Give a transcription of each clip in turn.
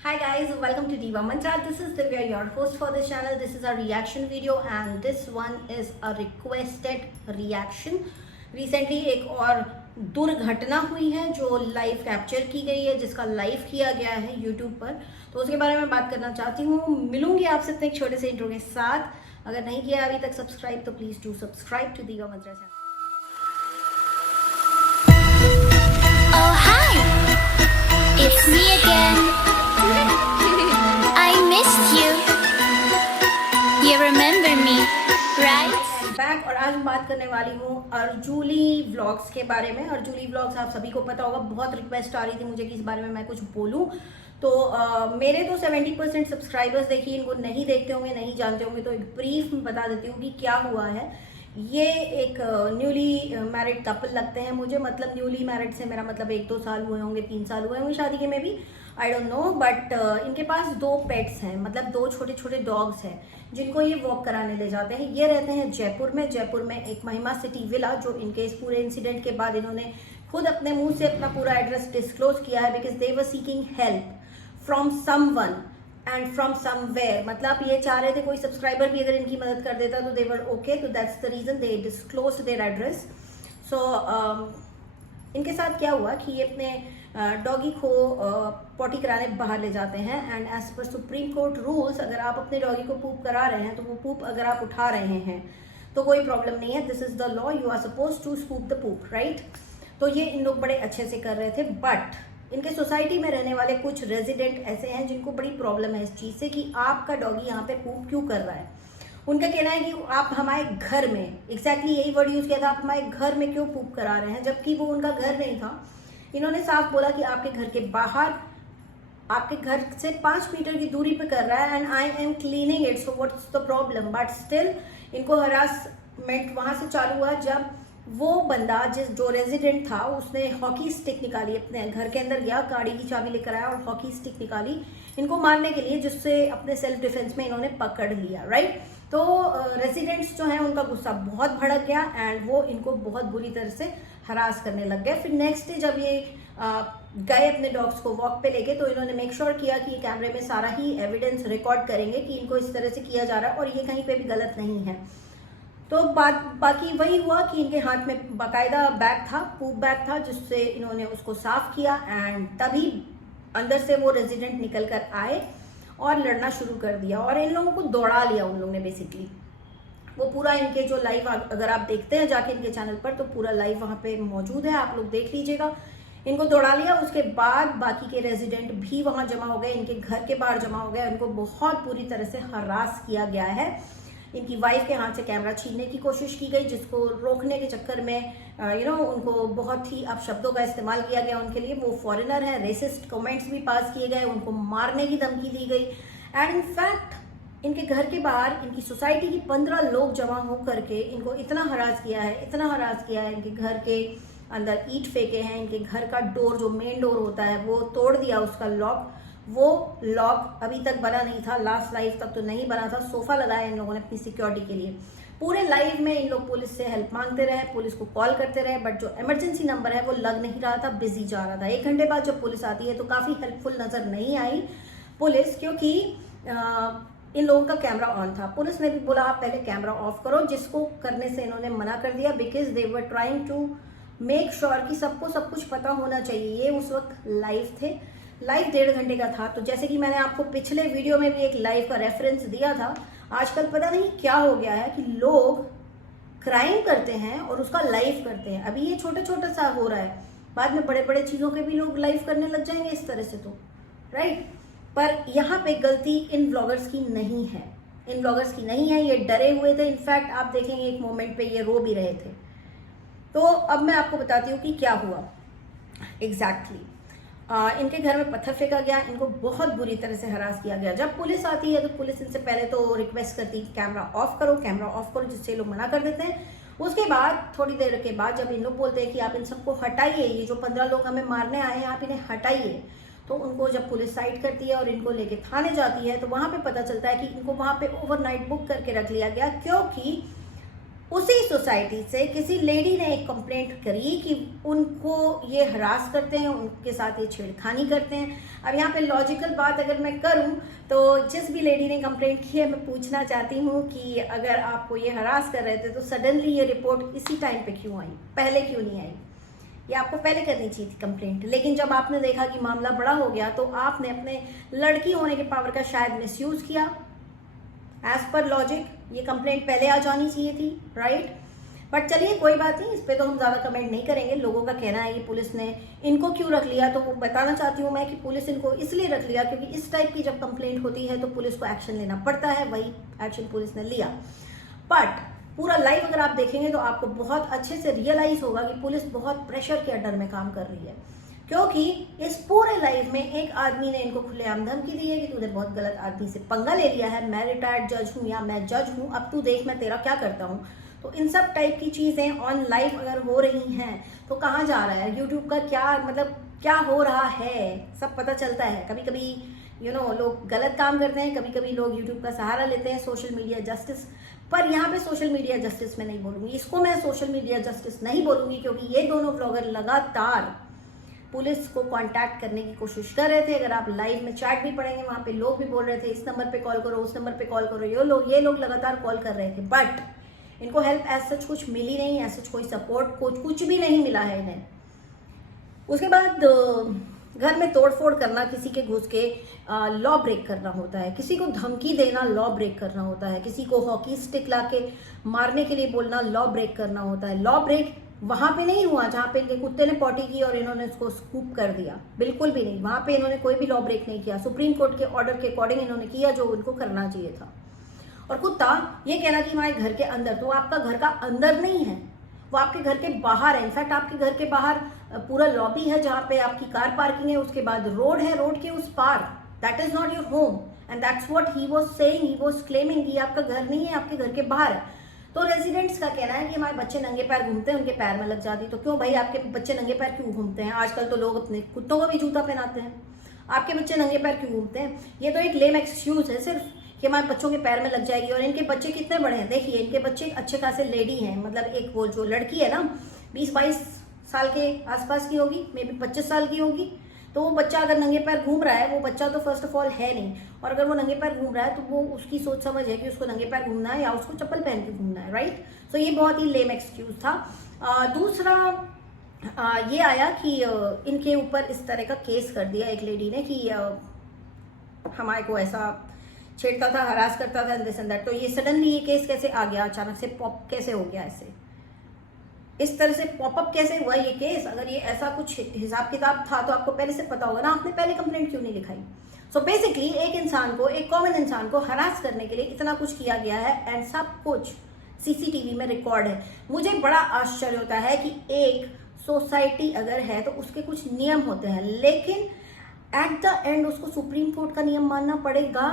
Hi guys, welcome to Diva Mantra. This is Divya, your host for this channel. This is a reaction video and this one is a requested reaction. Recently एक और दुर्घटना हुई है जो live capture की गई है, जिसका लाइव किया गया है YouTube पर, तो उसके बारे में बात करना चाहती हूँ। मिलूंगी आपसे अपने एक छोटे से इंट्रो के साथ। अगर नहीं किया अभी तक सब्सक्राइब तो प्लीज डू सब्सक्राइब टू दिवा मंत्रा channel. Oh hi, it's me again. I missed you. You remember me, right? Back और आज मैं बात करने वाली हूँ अर्जुली व्लॉग्स के बारे में। अर्जुली व्लॉग्स आप सभी को पता होगा, बहुत रिक्वेस्ट आ रही थी मुझे कि इस बारे में मैं कुछ बोलूँ। तो मेरे तो 70% सब्सक्राइबर्स देखिए इनको नहीं देखते होंगे, नहीं जानते होंगे, तो एक ब्रीफ में बता देती हूँ कि क्या हुआ है। ये एक न्यूली मैरिड कपल लगते हैं मुझे, मतलब न्यूली मैरिड से मेरा मतलब 1-2 साल हुए होंगे, 3 साल हुए होंगे शादी के में भी, आई डोंट नो। बट इनके पास 2 पेट्स हैं, मतलब 2 छोटे छोटे डॉग्स हैं जिनको ये वॉक कराने ले जाते हैं। ये रहते हैं जयपुर में एक महिमा सिटी विला, जो इनके इस पूरे इंसिडेंट के बाद इन्होंने खुद अपने मुंह से अपना पूरा एड्रेस डिस्क्लोज किया है, because they were seeking help from someone and from somewhere. मतलब ये चाह रहे थे कोई सब्सक्राइबर भी अगर इनकी मदद कर देता तो दे वर ओके, तो that's the reason they disclose their address. So इनके साथ क्या हुआ कि ये अपने डॉगी को पॉटी कराने बाहर ले जाते हैं, and as per supreme court rules अगर आप अपने डॉगी को पूप करा रहे हैं तो वो पूप अगर आप उठा रहे हैं तो कोई प्रॉब्लम नहीं है। This is the law, you are suppose to scoop the poop, right. तो ये इन लोग बड़े अच्छे से कर रहे थे, बट इनके सोसाइटी में रहने वाले कुछ रेजिडेंट ऐसे हैं जिनको बड़ी प्रॉब्लम है इस चीज से कि आपका डॉगी यहाँ पे पूप क्यों कर रहा है। उनका कहना है कि आप हमारे घर में, एग्जैक्टली यही वर्ड यूज किया था, आप हमारे घर में क्यों पूप करा रहे हैं, जबकि वो उनका घर नहीं था। इन्होंने साफ बोला कि आपके घर के बाहर, आपके घर से 5 मीटर की दूरी पे कर रहा है, and I am cleaning it, so what's the problem. But still इनको हरासमेंट वहां से चालू हुआ जब वो बंदा जो रेजिडेंट था उसने हॉकी स्टिक निकाली, अपने घर के अंदर गया, गाड़ी की चाबी लेकर आया और हॉकी स्टिक निकाली इनको मारने के लिए, जिससे अपने सेल्फ डिफेंस में इन्होंने पकड़ लिया, राइट। तो रेजिडेंट्स जो हैं उनका गुस्सा बहुत भड़क गया एंड वो इनको बहुत बुरी तरह से हरास करने लग गए। फिर नेक्स्ट डे जब ये गए अपने डॉग्स को वॉक पे लेके, तो इन्होंने मेक श्योर किया कि कैमरे में सारा ही एविडेंस रिकॉर्ड करेंगे कि इनको इस तरह से किया जा रहा है और ये कहीं पे भी गलत नहीं है। तो बाकी वही हुआ कि इनके हाथ में बाकायदा बैग था, पूप बैग था, जिससे इन्होंने उसको साफ किया, एंड तभी अंदर से वो रेजिडेंट निकल कर आए और लड़ना शुरू कर दिया और इन लोगों को दौड़ा लिया उन लोगों ने। बेसिकली वो पूरा इनके जो लाइव, अगर आप देखते हैं जाके इनके चैनल पर, तो पूरा लाइव वहां पे मौजूद है, आप लोग देख लीजिएगा। इनको दौड़ा लिया, उसके बाद बाकी के रेजिडेंट भी वहां जमा हो गए, इनके घर के बाहर जमा हो गए, उनको बहुत बुरी तरह से हरास किया गया है। इनकी वाइफ के हाथ से कैमरा छीनने की कोशिश की गई, जिसको रोकने के चक्कर में उनको बहुत ही अपशब्दों का इस्तेमाल किया गया उनके लिए। वो फॉरेनर है, रेसिस्ट कमेंट्स भी पास किए गए, उनको मारने की धमकी दी गई, एंड इनफैक्ट इनके घर के बाहर इनकी सोसाइटी की 15 लोग जमा होकर के इनको इतना हरास किया है। इनके घर के अंदर ईंट फेंके हैं, इनके घर का डोर, जो मेन डोर होता है, वो तोड़ दिया, उसका लॉक, वो लॉक अभी तक बना नहीं था, लास्ट लाइफ तक तो नहीं बना था। सोफा लगाया इन लोगों ने अपनी सिक्योरिटी के लिए। पूरे लाइव में इन लोग पुलिस से हेल्प मांगते रहे, पुलिस को कॉल करते रहे, बट जो इमरजेंसी नंबर है वो लग नहीं रहा था, बिजी जा रहा था। 1 घंटे बाद जब पुलिस आती है तो काफी हेल्पफुल नजर नहीं आई पुलिस, क्योंकि इन लोगों का कैमरा ऑन था। पुलिस ने भी बोला आप पहले कैमरा ऑफ करो, जिसको करने से इन्होंने मना कर दिया, because they were trying to make sure कि सबको सब कुछ पता होना चाहिए। ये उस वक्त लाइव थे, लाइव 1.5 घंटे का था। तो जैसे कि मैंने आपको पिछले वीडियो में भी एक लाइव का रेफरेंस दिया था, आजकल पता नहीं क्या हो गया है कि लोग क्राइम करते हैं और उसका लाइव करते हैं। अभी ये छोटा छोटा सा हो रहा है, बाद में बड़े बड़े चीजों के भी लोग लाइव करने लग जाएंगे इस तरह से, तो राइट। पर यहाँ पे गलती इन ब्लॉगर्स की नहीं है, ये डरे हुए थे। इनफैक्ट आप देखेंगे एक मोमेंट पे ये रो भी रहे थे। तो अब मैं आपको बताती हूँ कि क्या हुआ एग्जैक्टली। इनके घर में पत्थर फेंका गया, इनको बहुत बुरी तरह से हरास किया गया। जब पुलिस आती है तो पुलिस इनसे पहले तो रिक्वेस्ट करती है कैमरा ऑफ करो, जिससे लोग मना कर देते हैं। उसके बाद थोड़ी देर के बाद जब इन लोग बोलते हैं कि आप इन सबको हटाइए, ये जो 15 लोग हमें मारने आए हैं आप इन्हें हटाइए, तो उनको जब पुलिस साइड करती है और इनको लेके थाने जाती है, तो वहां पे पता चलता है कि इनको वहां पे ओवरनाइट बुक करके रख लिया गया, क्योंकि उसी सोसाइटी से किसी लेडी ने एक कंप्लेंट करी कि उनको ये हरास करते हैं, उनके साथ ये छेड़खानी करते हैं। अब यहाँ पे लॉजिकल बात अगर मैं करूँ तो जिस भी लेडी ने कंप्लेंट की है, मैं पूछना चाहती हूँ कि अगर आपको ये हरास कर रहे थे तो सडनली ये रिपोर्ट इसी टाइम पे क्यों आई, पहले क्यों नहीं आई? ये आपको पहले करनी चाहिए थी कंप्लेंट। लेकिन जब आपने देखा कि मामला बड़ा हो गया तो आपने अपने लड़की होने के पावर का शायद मिसयूज किया। एज पर लॉजिक ये कंप्लेंट पहले आ जानी चाहिए थी, राइट? बट चलिए कोई बात नहीं, इस पे तो हम ज़्यादा कमेंट नहीं करेंगे। लोगों का कहना है कि पुलिस ने इनको क्यों रख लिया, तो वो बताना चाहती हूँ मैं कि पुलिस इनको इसलिए रख लिया क्योंकि इस टाइप की जब कंप्लेंट होती है तो पुलिस को एक्शन लेना पड़ता है। वही एक्शन पुलिस ने लिया। बट पूरा लाइव अगर आप देखेंगे तो आपको बहुत अच्छे से रियलाइज होगा कि पुलिस बहुत प्रेशर के अंडर में काम कर रही है, क्योंकि इस पूरे लाइफ में एक आदमी ने इनको खुलेआम धमकी दी है कि तूने बहुत गलत आदमी से पंगा ले लिया है, मैं रिटायर्ड जज हूँ या मैं जज हूँ, अब तू देख मैं तेरा क्या करता हूँ। तो इन सब टाइप की चीजें ऑन लाइव अगर हो रही हैं तो कहाँ जा रहा है यूट्यूब का, क्या मतलब क्या हो रहा है सब पता चलता है। कभी कभी लोग गलत काम करते हैं, कभी कभी लोग यूट्यूब का सहारा लेते हैं, सोशल मीडिया जस्टिस। पर यहाँ पे सोशल मीडिया जस्टिस में नहीं बोलूंगी, इसको मैं सोशल मीडिया जस्टिस नहीं बोलूंगी क्योंकि ये दोनों ब्लॉगर लगातार पुलिस को कांटेक्ट करने की कोशिश कर रहे थे। अगर आप लाइव में चैट भी पढ़ेंगे वहां पे लोग भी बोल रहे थे इस नंबर पे कॉल करो, उस नंबर पे कॉल करो, ये लोग लगातार कॉल कर रहे थे। बट इनको हेल्प एज सच कुछ मिली नहीं, एज सच कोई सपोर्ट कुछ भी नहीं मिला है इन्हें। उसके बाद घर में तोड़फोड़ करना, किसी के घुस के लॉ ब्रेक करना होता है, किसी को धमकी देना लॉ ब्रेक करना होता है, किसी को हॉकी स्टिक लाके मारने के लिए बोलना लॉ ब्रेक करना होता है। लॉ ब्रेक वहां पे नहीं हुआ जहां पे इनके कुत्ते ने पॉटी की और इन्होंने उसको स्कूप कर दिया, बिल्कुल भी नहीं। वहां पे इन्होंने कोई भी लॉ ब्रेक नहीं किया, सुप्रीम कोर्ट के ऑर्डर के अकॉर्डिंग इन्होंने किया जो उनको करना चाहिए था। और कुत्ता ये कहना कि हमारे घर के अंदर, तो आपका घर का अंदर नहीं है, वो आपके घर के बाहर है। इनफैक्ट आपके घर के बाहर पूरा लॉबी है जहां पे आपकी कार पार्किंग है, उसके बाद रोड है, रोड के उस पार, that is not your home and that's what he was saying, he was claiming कि आपका घर नहीं है, आपके घर के बाहर है। तो रेजिडेंट्स का कहना है कि हमारे बच्चे नंगे पैर घूमते हैं, उनके पैर में लग जाती। तो क्यों भाई आपके बच्चे नंगे पैर क्यों घूमते हैं? आजकल तो लोग अपने कुत्तों को भी जूता पहनाते हैं, आपके बच्चे नंगे पैर क्यों घूमते हैं? ये तो एक लेम एक्सक्यूज है सिर्फ कि हमारे बच्चों के पैर में लग जाएगी। और इनके बच्चे कितने बड़े हैं, देखिए इनके बच्चे अच्छे खासे लेडी हैं, मतलब एक वो जो लड़की है ना 20-22 साल के आसपास की होगी, मे बी 25 साल की होगी। तो वो बच्चा अगर नंगे पैर घूम रहा है, वो बच्चा तो फर्स्ट ऑफ ऑल है नहीं, और अगर वो नंगे पैर घूम रहा है तो वो उसकी सोच समझ है कि उसको नंगे पैर घूमना है या उसको चप्पल पहन के घूमना है, राइट? तो ये बहुत ही लेम एक्सक्यूज था। दूसरा ये आया कि इनके ऊपर इस तरह का केस कर दिया एक लेडी ने कि हमारे को ऐसा छेड़ता था, हरास करता था, दिस एंड दैट। तो ये सडनली ये केस कैसे आ गया, अचानक से पॉप कैसे हो गया, ऐसे इस तरह से पॉपअप कैसे हुआ ये केस? अगर ये ऐसा कुछ हिसाब किताब था तो आपको पहले से पता होगा ना, आपने पहले कंप्लेंट क्यों नहीं लिखाई? सो बेसिकली एक इंसान को, एक कॉमन इंसान को हरास करने के लिए इतना कुछ किया गया है एंड सब कुछ सीसीटीवी में रिकॉर्ड है। मुझे बड़ा आश्चर्य होता है कि एक सोसाइटी अगर है तो उसके कुछ नियम होते हैं, लेकिन एट द एंड उसको सुप्रीम कोर्ट का नियम मानना पड़ेगा।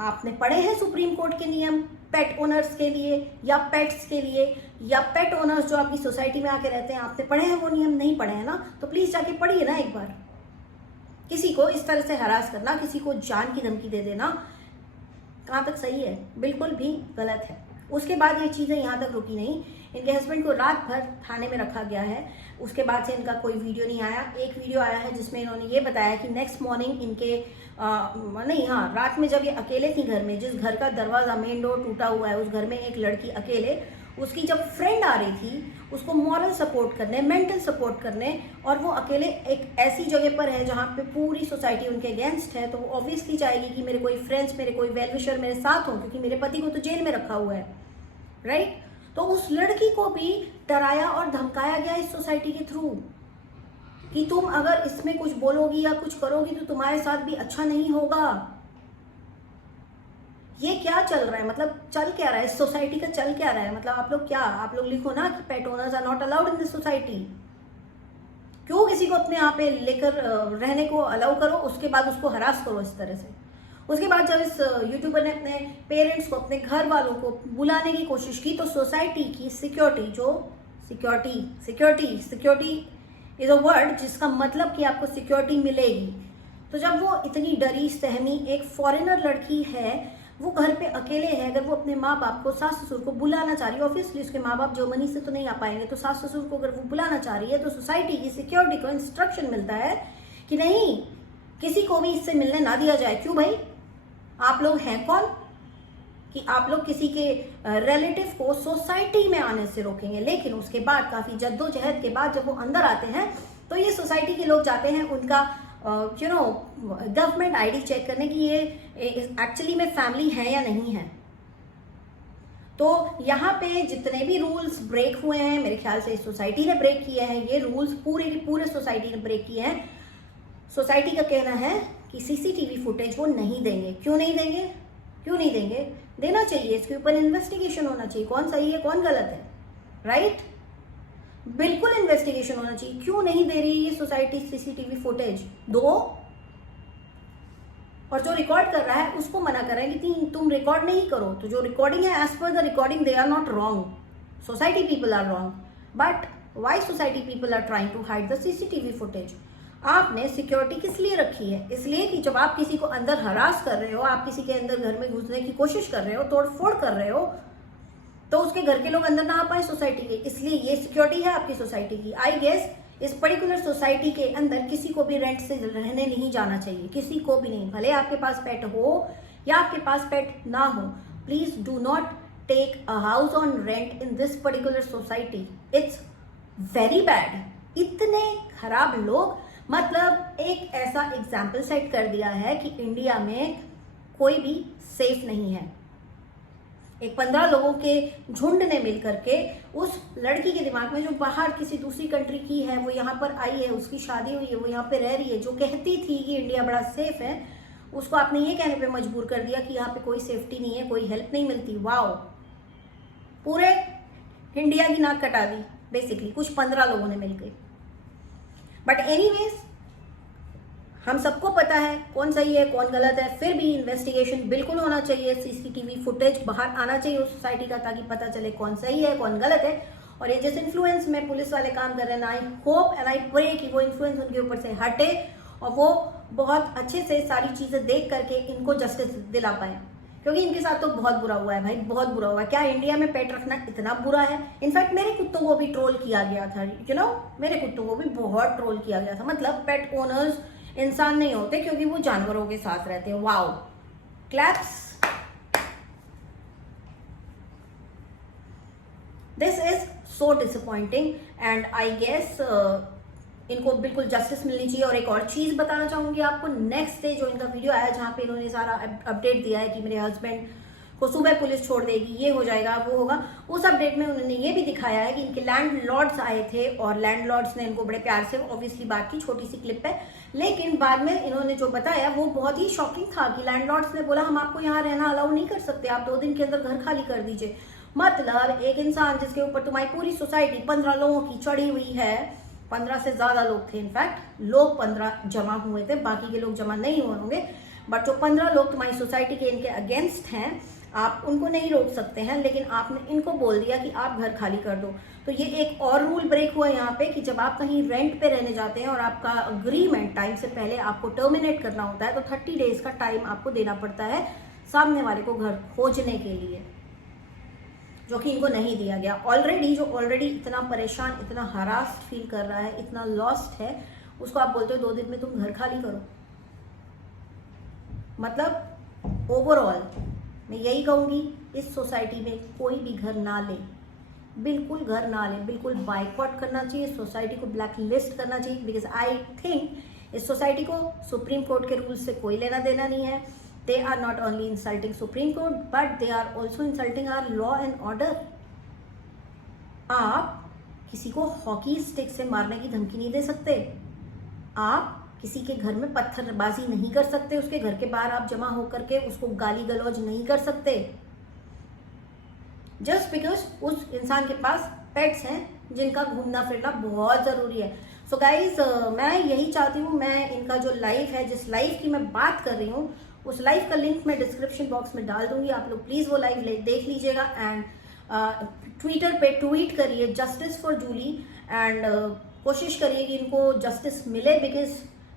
आपने पढ़े हैं सुप्रीम कोर्ट के नियम पेट ओनर्स के लिए या पेट्स के लिए, या पेट ओनर्स जो आपकी सोसाइटी में आके रहते हैं, आपने पढ़े हैं वो नियम? नहीं पढ़े हैं ना, तो प्लीज जाके पढ़िए ना एक बार। किसी को इस तरह से हरास करना, किसी को जान की धमकी दे देना कहाँ तक सही है? बिल्कुल भी गलत है। उसके बाद ये चीजें यहाँ तक रुकी नहीं, इनके हस्बैंड को रात भर थाने में रखा गया है। उसके बाद से इनका कोई वीडियो नहीं आया। एक वीडियो आया है जिसमें इन्होंने ये बताया कि नेक्स्ट मॉर्निंग इनके रात में जब ये अकेले थी घर में, जिस घर का दरवाजा मेन डोर टूटा हुआ है, उस घर में एक लड़की अकेले, उसकी जब फ्रेंड आ रही थी उसको मॉरल सपोर्ट करने, मेंटल सपोर्ट करने, और वो अकेले एक ऐसी जगह पर है जहाँ पे पूरी सोसाइटी उनके अगेंस्ट है, तो वो ऑब्वियसली चाहेगी कि मेरे कोई फ्रेंड्स, मेरे कोई वेल विशर मेरे साथ हो, क्योंकि मेरे पति को तो जेल में रखा हुआ है, राइट? तो उस लड़की को भी डराया और धमकाया गया इस सोसाइटी के थ्रू कि तुम अगर इसमें कुछ बोलोगी या कुछ करोगी तो तुम्हारे साथ भी अच्छा नहीं होगा। ये क्या चल रहा है, मतलब चल क्या रहा है इस सोसाइटी का, चल क्या रहा है? मतलब आप लोग लिखो ना कि pet owners are not allowed in this society. क्यों किसी को अपने यहाँ पे लेकर रहने को अलाउ करो, उसके बाद उसको हरास करो इस तरह से। उसके बाद जब इस यूट्यूबर ने अपने पेरेंट्स को, अपने घर वालों को बुलाने की कोशिश की, तो सोसाइटी की सिक्योरिटी, जो सिक्योरिटी इज अ वर्ड जिसका मतलब कि आपको सिक्योरिटी मिलेगी। तो जब वो इतनी डरी सहमी एक फॉरेनर लड़की है वो घर पे अकेले है, अगर वो अपने माँ बाप को, सास ससुर को बुलाना चाह रही है, ऑब्वियसली उसके माँ बाप जर्मनी से तो नहीं आ पाएंगे, तो सास ससुर को अगर वो बुलाना चाह रही है तो सोसाइटी की सिक्योरिटी को इंस्ट्रक्शन मिलता है कि नहीं, किसी को भी इससे मिलने ना दिया जाए। क्यों भाई, आप लोग हैं कौन कि आप लोग किसी के रिलेटिव को सोसाइटी में आने से रोकेंगे। लेकिन उसके बाद काफी जद्दोजहद के बाद जब वो अंदर आते हैं तो ये सोसाइटी के लोग जाते हैं उनका गवर्नमेंट आईडी चेक करने की ये एक्चुअली में फैमिली है या नहीं है। तो यहाँ पे जितने भी रूल्स ब्रेक हुए हैं, मेरे ख्याल से इस सोसाइटी ने ब्रेक किए हैं, ये रूल्स पूरे सोसाइटी ने ब्रेक किए हैं। सोसाइटी का कहना है कि सीसीटीवी फुटेज वो नहीं देंगे। क्यों नहीं देंगे, क्यों नहीं देंगे? देना चाहिए, इसके ऊपर इन्वेस्टिगेशन होना चाहिए, कौन सही है कौन गलत है, राइट? बिल्कुल इन्वेस्टिगेशन होना चाहिए। क्यों नहीं दे रही ये सोसाइटी सीसीटीवी फुटेज? दो। और जो रिकॉर्ड कर रहा है उसको मना कर रहा है कि तुम रिकॉर्ड नहीं करो। तो जो रिकॉर्डिंग है, as per the recording they are not wrong, society people are wrong, but why society people are trying to hide the CCTV footage? आपने सिक्योरिटी किस लिए रखी है? इसलिए कि जब आप किसी को अंदर हरास कर रहे हो, आप किसी के अंदर घर में घुसने की कोशिश कर रहे हो, तोड़फोड़ कर रहे हो, तो उसके घर के लोग अंदर ना आ पाए सोसाइटी के। इसलिए ये सिक्योरिटी है आपकी सोसाइटी की। आई गेस इस पर्टिकुलर सोसाइटी के अंदर किसी को भी रेंट से रहने नहीं जाना चाहिए, किसी को भी नहीं, भले आपके पास पेट हो या आपके पास पेट ना हो। Please do not take a house on rent in this particular society, it's very bad. इतने खराब लोग, मतलब एक ऐसा एग्जाम्पल सेट कर दिया है कि इंडिया में कोई भी सेफ नहीं है। एक 15 लोगों के झुंड ने मिलकर के उस लड़की के दिमाग में, जो बाहर किसी दूसरी कंट्री की है, वो यहाँ पर आई है, उसकी शादी हुई है, वो यहाँ पे रह रही है, जो कहती थी कि इंडिया बड़ा सेफ है, उसको आपने ये कहने पे मजबूर कर दिया कि यहाँ पे कोई सेफ्टी नहीं है, कोई हेल्प नहीं मिलती। वाओ, पूरे इंडिया की नाक कटा दी बेसिकली कुछ 15 लोगों ने मिलकर। बट एनीवेज, हम सबको पता है कौन सही है कौन गलत है, फिर भी इन्वेस्टिगेशन बिल्कुल होना चाहिए, सीसीटीवी फुटेज बाहर आना चाहिए उस सोसाइटी का, ताकि पता चले कौन सही है कौन गलत है। और ये जिस इन्फ्लुएंस में पुलिस वाले काम कर रहे हैं, I hope and I pray कि वो इन्फ्लुएंस उनके ऊपर से हटे और वो बहुत अच्छे से सारी चीजें देख करके इनको जस्टिस दिला पाए, क्योंकि इनके साथ तो बहुत बुरा हुआ है भाई, बहुत बुरा हुआ है। क्या इंडिया में पेट रखना इतना बुरा है? इनफैक्ट मेरे कुत्तों को भी ट्रोल किया गया था, यू नो, मेरे कुत्तों को भी बहुत ट्रोल किया गया था। मतलब पेट ओनर्स इंसान नहीं होते क्योंकि वो जानवरों के साथ रहते हैं। Wow, claps. This is so disappointing and I guess इनको बिल्कुल जस्टिस मिलनी चाहिए। और एक और चीज बताना चाहूंगी आपको, नेक्स्ट डे जो इनका वीडियो आया जहां पे इन्होंने सारा अपडेट दिया है कि मेरे हस्बैंड को सुबह पुलिस छोड़ देगी, ये हो जाएगा वो होगा, उस अपडेट में उन्होंने ये भी दिखाया है कि इनके लैंडलॉर्ड्स आए थे और लैंडलॉर्ड्स ने इनको बड़े प्यार से, ऑब्वियसली बात की, छोटी सी क्लिप है, लेकिन बाद में इन्होंने जो बताया वो बहुत ही शॉकिंग था कि लैंडलॉर्ड्स ने बोला हम आपको यहाँ रहना अलाउ नहीं कर सकते, आप 2 दिन के अंदर घर खाली कर दीजिए। मतलब एक इंसान जिसके ऊपर तुम्हारी पूरी सोसाइटी 15 लोगों की चढ़ी हुई है, 15 से ज्यादा लोग थे, इनफैक्ट लोग 15 जमा हुए थे, बाकी के लोग जमा नहीं हुए होंगे, बट जो 15 लोग तुम्हारी सोसाइटी के इनके अगेंस्ट हैं, आप उनको नहीं रोक सकते हैं, लेकिन आपने इनको बोल दिया कि आप घर खाली कर दो। तो ये एक और रूल ब्रेक हुआ यहाँ पे कि जब आप कहीं रेंट पे रहने जाते हैं और आपका अग्रीमेंट टाइम से पहले आपको टर्मिनेट करना होता है, तो 30 डेज का टाइम आपको देना पड़ता है सामने वाले को घर खोजने के लिए, जो कि इनको नहीं दिया गया। ऑलरेडी इतना परेशान, इतना हरास्ड फील कर रहा है, इतना लॉस्ट है, उसको आप बोलते हो 2 दिन में तुम घर खाली करो। मतलब ओवरऑल मैं यही कहूंगी, इस सोसाइटी में कोई भी घर ना ले, बिल्कुल घर ना ले, बिल्कुल बाइकआउट करना चाहिए, सोसाइटी को ब्लैक लिस्ट करना चाहिए, बिकॉज आई थिंक इस सोसाइटी को सुप्रीम कोर्ट के रूल से कोई लेना देना नहीं है। They are not only insulting Supreme Court, but they are also insulting our law and order. आप किसी को हॉकी स्टिक से मारने की धमकी नहीं दे सकते, आप किसी के घर में पत्थरबाजी नहीं कर सकते, उसके घर के बाहर आप जमा होकर के उसको गाली गलौज नहीं कर सकते, जस्ट बिकॉज उस इंसान के पास पेट्स हैं जिनका घूमना फिरना बहुत जरूरी है। सो गाइज, मैं यही चाहती हूँ, मैं इनका जो लाइव है, जिस लाइव की मैं बात कर रही हूँ, उस लाइव का लिंक मैं डिस्क्रिप्शन बॉक्स में डाल दूंगी, आप लोग प्लीज वो लाइव देख लीजिएगा। एंड ट्विटर पे ट्वीट करिए जस्टिस फॉर जूली, एंड कोशिश करिए कि इनको जस्टिस मिले, because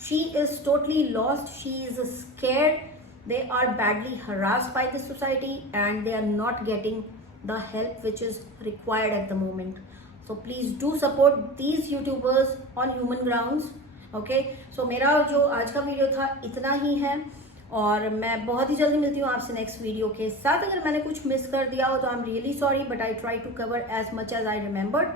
she is totally lost, she is scared, they are badly harassed by the society and they are not getting the help which is required at the moment. So please do support these YouTubers on human grounds. Okay, so मेरा जो आज का video था इतना ही है और मैं बहुत ही जल्दी मिलती हूँ आपसे नेक्स्ट वीडियो के साथ. अगर मैंने कुछ मिस कर दिया हो तो I am really sorry, but I try to cover as much as I remembered.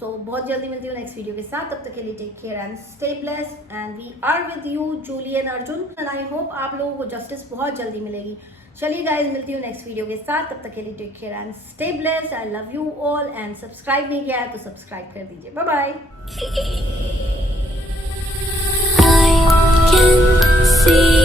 So बहुत जल्दी मिलती हूँ नेक्स्ट वीडियो के साथ. तब तक के लिए take care and stay blessed and we are with you Julie and Arjun and I hope आप लोगों को जस्टिस बहुत जल्दी मिलेगी. चलिए गाइज, मिलती हूँ नेक्स्ट वीडियो के साथ. तब तक के लिए take care and stay blessed. I love you all and subscribe नहीं किया है तो सब्सक्राइब कर दीजिए. Bye bye. I can see